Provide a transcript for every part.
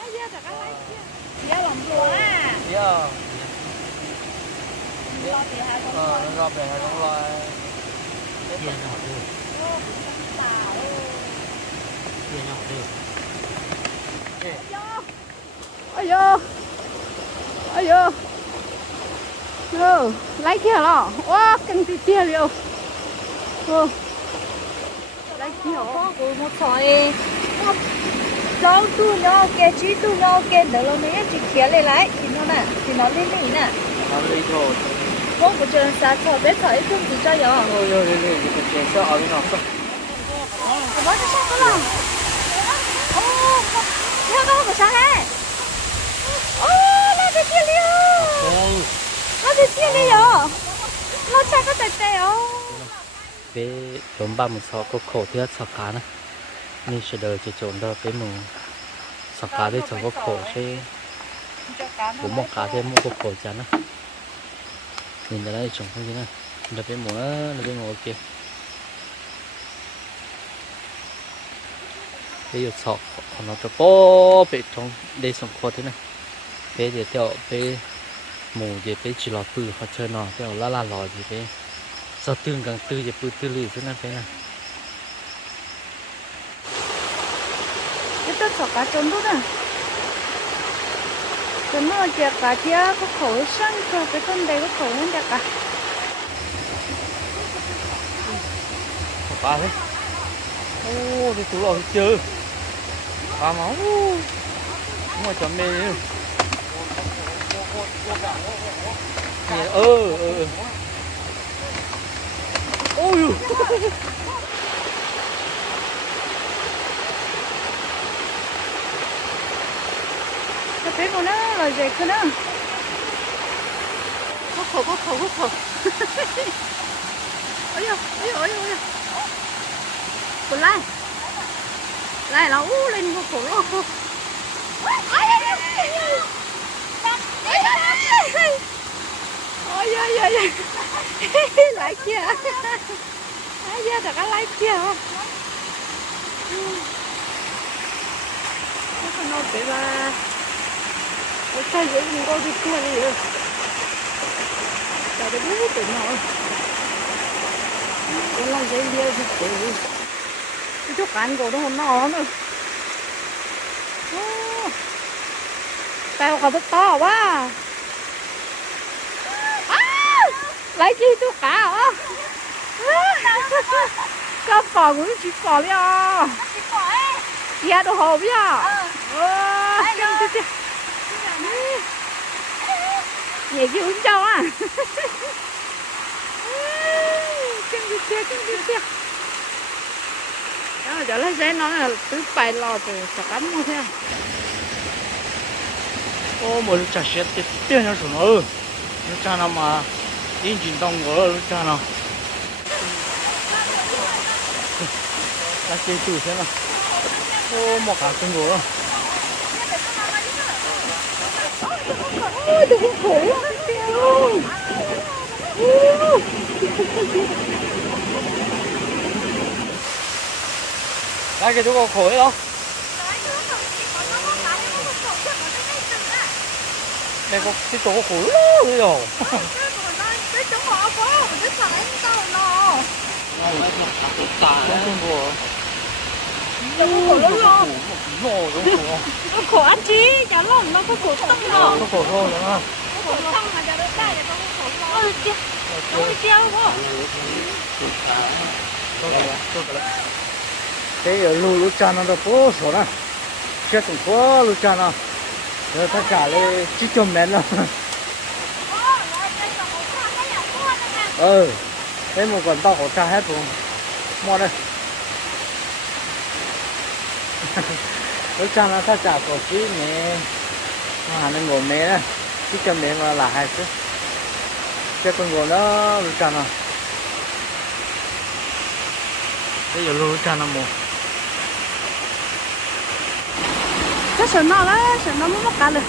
Ai giờ cả lấy kia. Giờ làm lúa à. Giờ Lo tiền hai con. nó gặp về hai con loài Chia nhỏ được, Ô, tao. chia nhỏ được. Ôi giời. Ôi giời. Lấy kia lo. Wow, căng tí tia liệu. Lấy kia có của một sợi. Rau tu nhau cái chỉ tu nhau cái đỡ lâu nữa chỉ kia lại thì nó lên nè. nó đi thôi Không có chuyện sao cho bé thấy không gì cho yo. ôi ơi đi cái chuyện sợ ở bên nó Có bao nhiêu sao đó? Ô, theo đâu có sao hết? Ô, nó bị chia liu. Nó bị chia liu. Nó chắc có tệ tệ ô. Bé trốn ba một số có khổ thì sọ cá nữa. Mình sẽ đợi chỉ trốn đó bé mùng sọ cá để cho có khổ chứ. Cũng một cá thêm một có khổ chán nữa. Nhìn ra đây trồng không thế nào. Đợi bé mùng á, đợi bé mùng ok. Bây giờ sọ còn nó cho bó bé trong đây sống khó thế này. Bé để theo bé mù để bé chỉ lọt bự họ chơi nó theo la lò gì bé. Sao tương càng tư để bự tư lì thế này bé này. Cái tất cả trốn đó nè. Trốn nó chè cả chia có khổ sang cho cái con đây có khổ hơn chè cả. Có ba thế ô thì tú lò thì chưa ba máu không mà chấm mê ôi Cái bé của nó là gì cơ nó? Có khổ. Ôi ôi. Còn lại là lên vô khổ luôn. Ôi lại kia. Ai giờ đã lại kia. Nó bé ba. Ôi trời ơi, mình có đi kia đi rồi. Trời ơi, tụi nó. Cái là dây dưa thì tụi. Cái chỗ cạnh của nó không nó nữa. Tao không biết to quá. Lấy chi tôi cả hả? Có phò cũng chỉ phò đi à. Dạ đồ hồ biết à. Nhẹ chứ uống châu à. Chân đi chia. Đó là trở lại giấy nó là tứ bài lò từ sạc ấm không theo. ô mà lúc chả xét cái tiền nó xuống nó lúc cha nào mà đi chuyển động của lúc cha nào ta chơi chủ thế nào ô một cả chân của Ôi đừng có khổ. cái chỗ có khối đâu đây có cái chỗ có khối rồi rồi Cái chỗ họ có, cái thằng anh tao nó. chân của Đừng có khổ lắm luôn. nó giống của Nó khổ ăn chí, chả lòng nó có khổ tâm nó. nó khổ thôi đúng không Nó khổ tâm mà chả được đây là nó khổ lo. Ôi kia, nó đi treo quá. cái ở lù cha nó có số nè chết cũng có lù cha nó rồi tất cả lên chỉ cho mẹ nó cái một con tao có cha hết rồi mua đây lù cha nó ta trả cổ phí mẹ mà nó ngồi mẹ đó chỉ cho mẹ mà là hai chứ cái con ngồi nó lù cha nó bây giờ lù cha nó mua Cái sườn nó đó, sườn nó mới mắc cả luôn.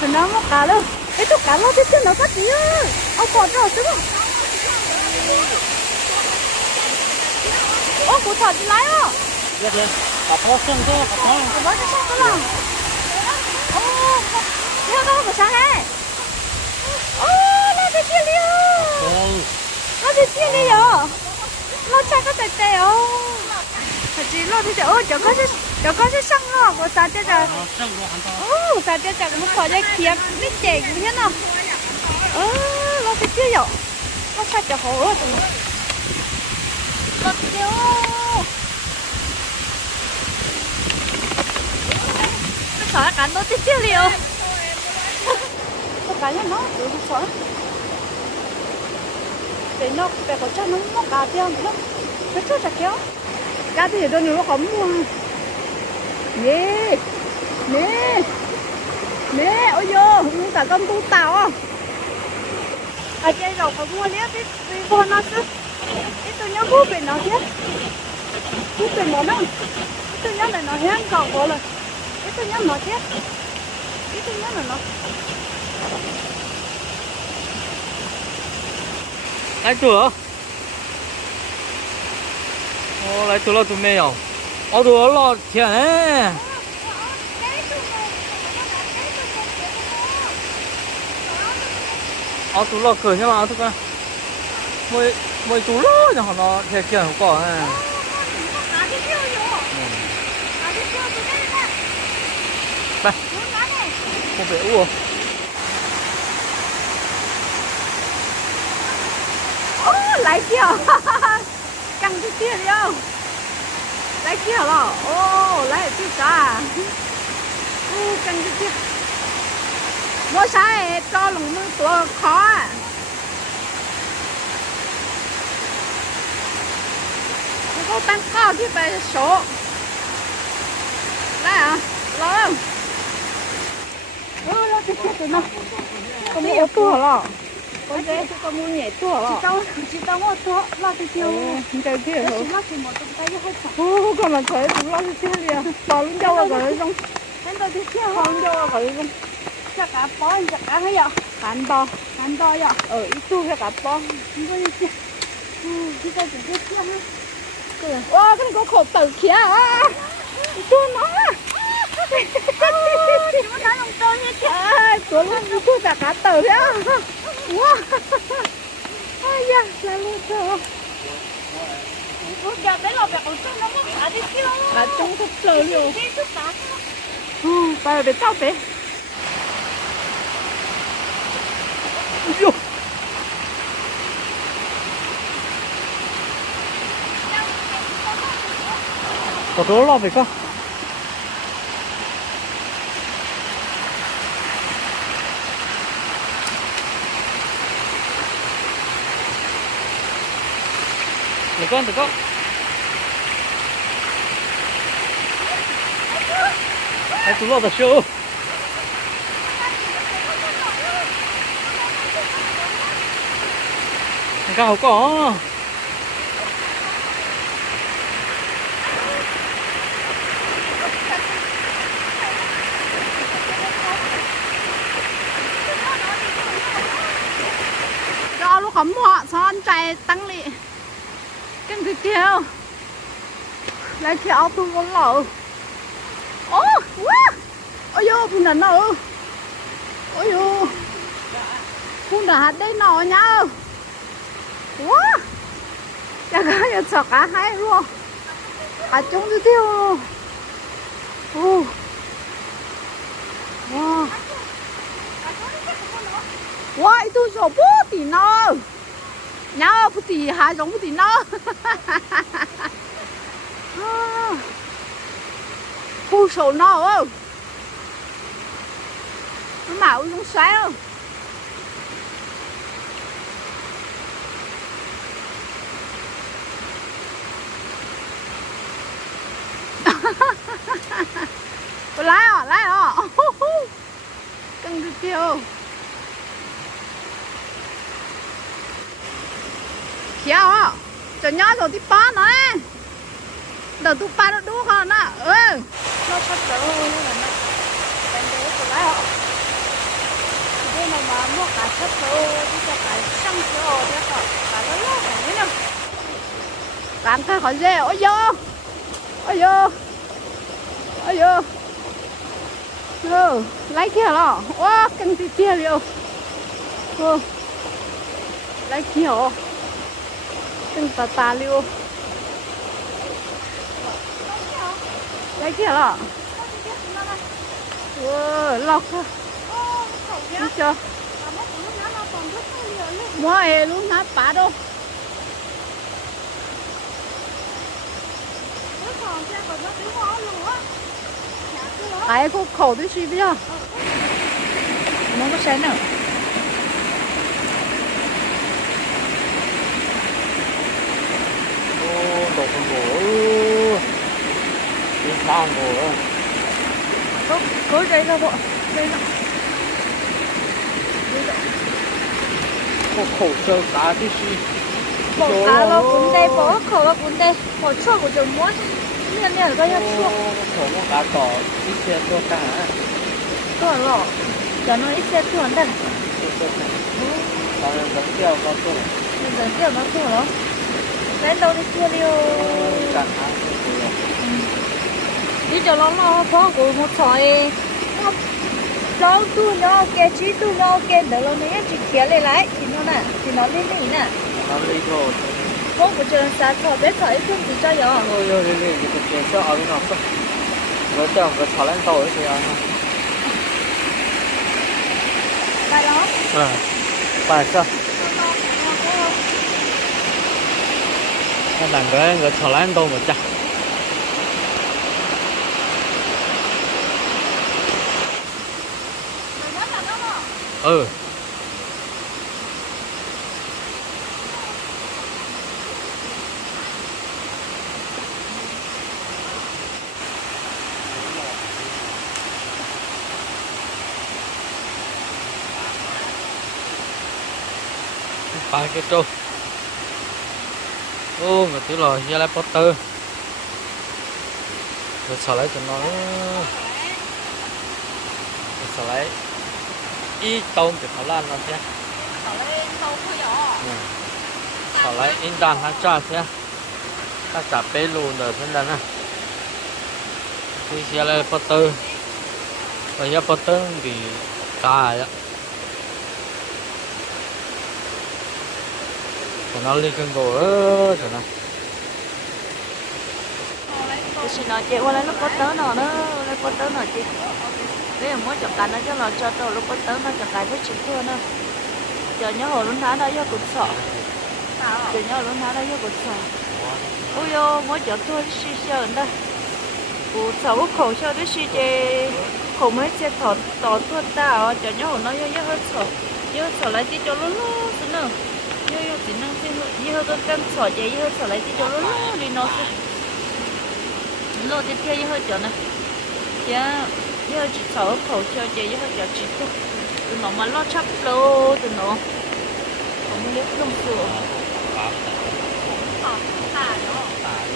Sườn nó mắc cả luôn. Cái chỗ cả lo thế chứ nó phát gì á. Ông còn rồi chứ không? Ô, cụ thỏ chị lái á. Rất lên Cả phố xương cơ, cả phố. Có bao nhiêu cái lòng? Ô, theo đó của sao hết? Ô, là cái kia liu. Nó cái kia liu. Nó chắc có tệ tệ ô. Chỉ lo thì ô, cho có cái xăng lo của sao chứ giờ. Ô, sao chứ giờ nó khỏi ra kia, biết chè như thế nào? Ô, nó cái kia liu. Nó chắc cho hổ rồi tụi nó. Nó kia. Sợ cả nó tí tiêu liều. Cái này nó được sợ. Để nó phải có cho nó cả tiêu nữa. Nó chút chặt kéo. Cá thì tôi nó không mua. Nè. Nè. Nè, ôi vô, mua cả con tu tàu à. Ở đây rồi phải mua liếc đi con nó chứ. Cái tôi nhớ bút về nó chứ. Bút về nó đâu. Tôi nhớ là nó hén cậu của rồi. Itu nya nó chứ. Itu nya là nó. Lấy chùa. Ô, lấy chùa lo tụi mày à? Ô, tụi lo tiền ấy. Ô, tụi lo cười chứ mà, tụi con. Mày tụi lo nhà họ nó thiệt kia không có à. Đây. Không phải uổng. Ô, lại kia. Căng cái kia đi không? Lại kia rồi. Ô, lại kia cả. Ô, căng cái kia. Mua sai cho lòng mưa tụi khó à. Có tăng cao thì phải số. Đây à? Lo không? Lo cái kia tụi nó. Con mua ô tô hả? Con dễ con mua nhẹ tô hả? Chỉ tao mua tô, lo cái kia. Cái kia hả? Lo thì một tụi tay hết sạch. Ô, con là thấy tụi lo cái kia liền. Tao luôn đâu vào cái trong. Đến tao cái kia hả? Luôn đâu vào cái trong. Chắc cả bó, chắc cả hay vậy? Cán bò vậy? Ít tu chắc cả bò. Không có gì kia. Cái cái kia ha. Wow, cái này có khổ tử kia à? Tôi nó. Chúng nó nói lòng tôi như thế. Tôi luôn tôi cả cá tử đấy. Wow. Ai da, là luôn trời. Giờ đấy là việc của tôi nó muốn cả đi kia. Là trong thực sự luôn. Bây giờ để tao bé. Có đồ lo phải không? Được con. Hãy tụi lo thật show. Cao có. Lúc khóm họ son chạy tăng lị cái gì kêu lấy kéo tôi con lẩu ô quá ôi yo phun đàn nở ôi yo phun đàn hạt đây nọ nhá quá chả có nhiều sọ cá hay luôn cả chúng đi tiêu ô wow wow itu so bút nó nhau bút tì hai giống bút tì nó phu sầu nó không nó mạo giống xoáy không lái à căng đi tiêu khéo á cho nhá rồi tí bá nó đợt tụ ba nó đu hơn á nó sắp đỡ hơn là nó đánh đố của lái họ đây này mà mua cả sắp đỡ đi cho cả xăng sữa thế cả nó lót này nữa nè bán cái khỏi dê ôi vô ơi yo lấy kia lo wow căng tí kia liệu lấy kia căng tà liệu lấy kia lo lọc đi chưa mua ấy luôn hả bà đâu ai có khẩu đi suy bây giờ nó có xén nữa đồ con gỗ đi sang gỗ có đây là bộ đây là có khẩu sơ cá đi suy bỏ cá vào cuốn đây bỏ khẩu vào cuốn đây bỏ chua của chồng muốn nên là cái chua khẩu một cá tỏ đi xe cho cá to lọ cho nó ít xe tuần đây còn dẫn theo có tôi dẫn theo nó to lắm đến đâu đi kia đi cả tháng đi cho nó có của một sỏi nó tu nó cái chỉ tu nó cái đỡ nó nhớ chỉ kia lại thì nó nè thì nó lên này nè nó lấy rồi có của trường xã thọ bé sỏi không gì cho yo ôi ôi lên thì cái chuyện cho ở nó không rồi tưởng cái thỏ lên tàu thì à tại đó phải sao cái đàn cái thỏ lên tàu một chắc ừ ba cái trâu ô người tí rồi Harry Potter rồi xả lấy cho nó xả lấy ít tôm thì Thái Lan nó thế xả lấy in đàn hát cha thế ta chả bê lùn rồi thế này nè thì Harry Potter và Harry Potter thì cá ấy nó lên cân gỗ rồi nè chị nói chị qua đây nó có tớ nào nữa nó có tớ nào chị bây giờ muốn chọn cái nó cho nó cho tôi lúc có tớ nó chọn cái với chị thưa nữa chờ nhớ hồi lúc đó do cột sọ chờ nhớ lúc đó do cột sọ ôi yo muốn chọn tôi xí xơ đây cột sọ có khổ cho đứa xí chị khổ mấy xe thọ tỏ tôi ta chờ nhớ hồi nó do hết sọ lại đi cho nó nữa yo chỉ năng xin yo có cân sọ vậy yo sọ lại đi cho nó đi nó lô tiếp theo yo cho nè dạ yo chỉ sọ khẩu cho vậy yo cho chỉ thôi từ nó mà lo chắc lô từ nó không biết không sửa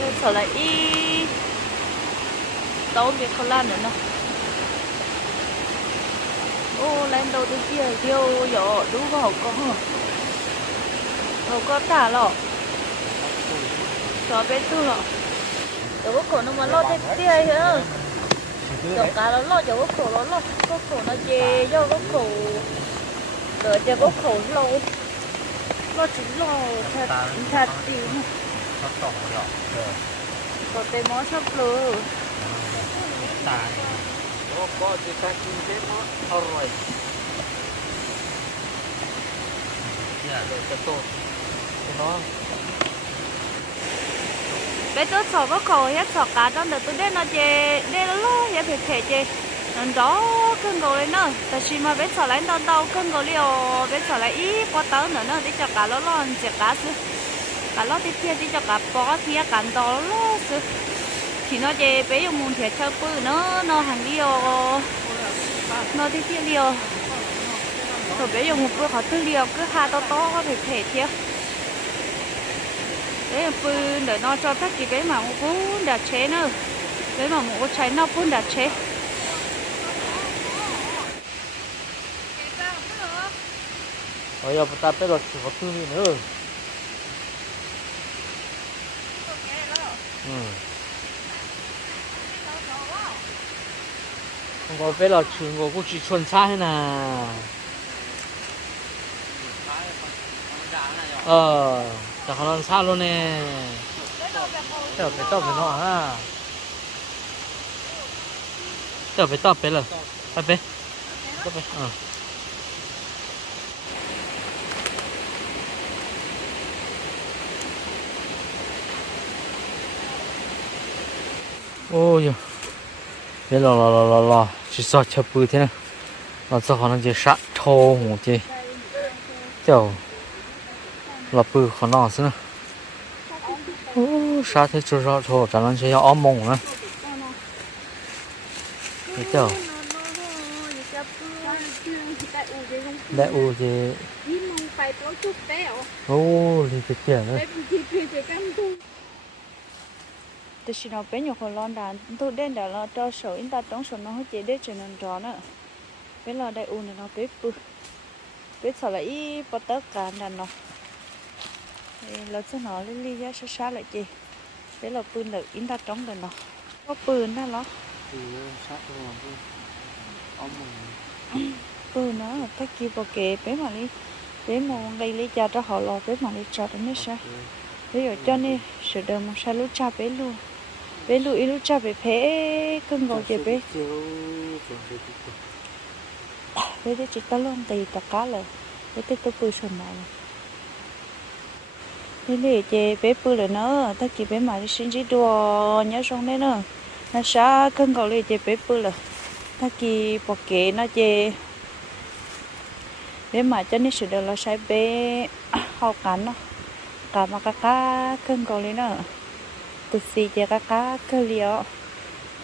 yo sọ lại y đâu biết không làm nữa nè ô lên đâu tới kia yo yo đúng không con không có tả lọ cho bên tu lọ chỗ có khổ nó mà lo thêm tia hả chỗ cá nó lo chỗ có khổ nó lo có khổ nó chê do có khổ đợi cho có khổ lo chỉ lo thật tiền có tên món sắp lừa có gì ta kinh tế nó rồi cái tô nó bé tôi sọ có khổ hết sọ cá trong đợt tôi đến nó chê đây nó lo hết phải thể chê nó đó cân gầu lên nữa tại vì mà bé sọ lại đâu cân gầu liều bé sọ lại ít có tớ nữa nó để cho cá nó lo chè cá xứ cá lo tiếp theo để cho cá bó thì cá to lo xứ thì nó chê bé dùng mùn thiệt chơi bự nó hàng liều nó tiếp theo liều rồi bé dùng một bữa họ tư liều cứ hai to có thể thiệt đấy bự để nó cho tất cả bé mà một cú đặt chế nữa bé mà một trái nó cũng đặt chế bây giờ ta biết là chỉ có tư nữa ngồi bé là trường ngồi cũng chỉ xuân xa thế nè chả có lần xa luôn nè chở phải to phải nọ ha chở phải to bé là phải bé to bé ôi giời bé là chỉ sợ chập bự thế này nó sẽ có nó chỉ sát thô một chứ chở là bự khó nọ xí nữa sát thế chưa rõ thô chẳng là chỉ ôm mông nữa cái chở đại u thì ô thì cái tiền đấy tôi xin nó bé nhiềuคนร้อนด่านtôi đến đã là cho sở in ta trong sở nó hơi chế để trở nên rõ nữa bé là đại u này nó bé bự bé sợ lại bắt tất cả đàn nó là cho nó lên ly ra xa lại chị bé là bự được in ta trong đàn nó có bự đó nó bự nó cái kia bảo kệ bé mà đi bé mà đây lấy cha cho họ lo bé mà đi cho đến nó sao bây giờ cho nên sự đời mà sao lúc cha bé luôn ý lúc cha bé phê cưng gọi chị bé bé thì chỉ tao luôn tì tất cả rồi bé tiếp tục bơi xuân này thế thì chị bé bơi rồi nữa ta chỉ bé mà đi xin chỉ đùa nhớ xong đấy nữa nó sao cưng gọi lại chị bé bơi rồi ta chỉ bỏ kệ nó chị bé mà cho nên sự đời là sai bé học cắn nó cả mà cá cưng gọi lại nữa từ xí cho cá cơ liễu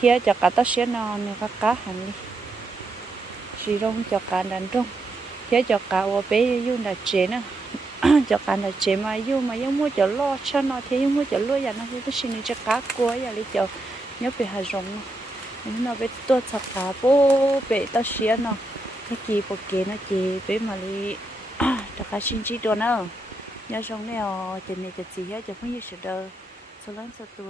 kia cho cá tao xé non nữa cá hành đi xí rong cho cá đàn rong kia cho cá ở bé dùng là chế nữa cho cá là chế mà dùng mua cho lo cho nó thì dùng mua cho lo vậy nó thì xin cho cá cua vậy đi cho nhớ bị hà rong nó bé tôi cho cá bố bé tao xé nó cái gì bộ kia nó chế bé mà đi cho cá xin chỉ đồ nữa nhớ rong này thì này chỉ hết cho không như sự đời số lớn số tuổi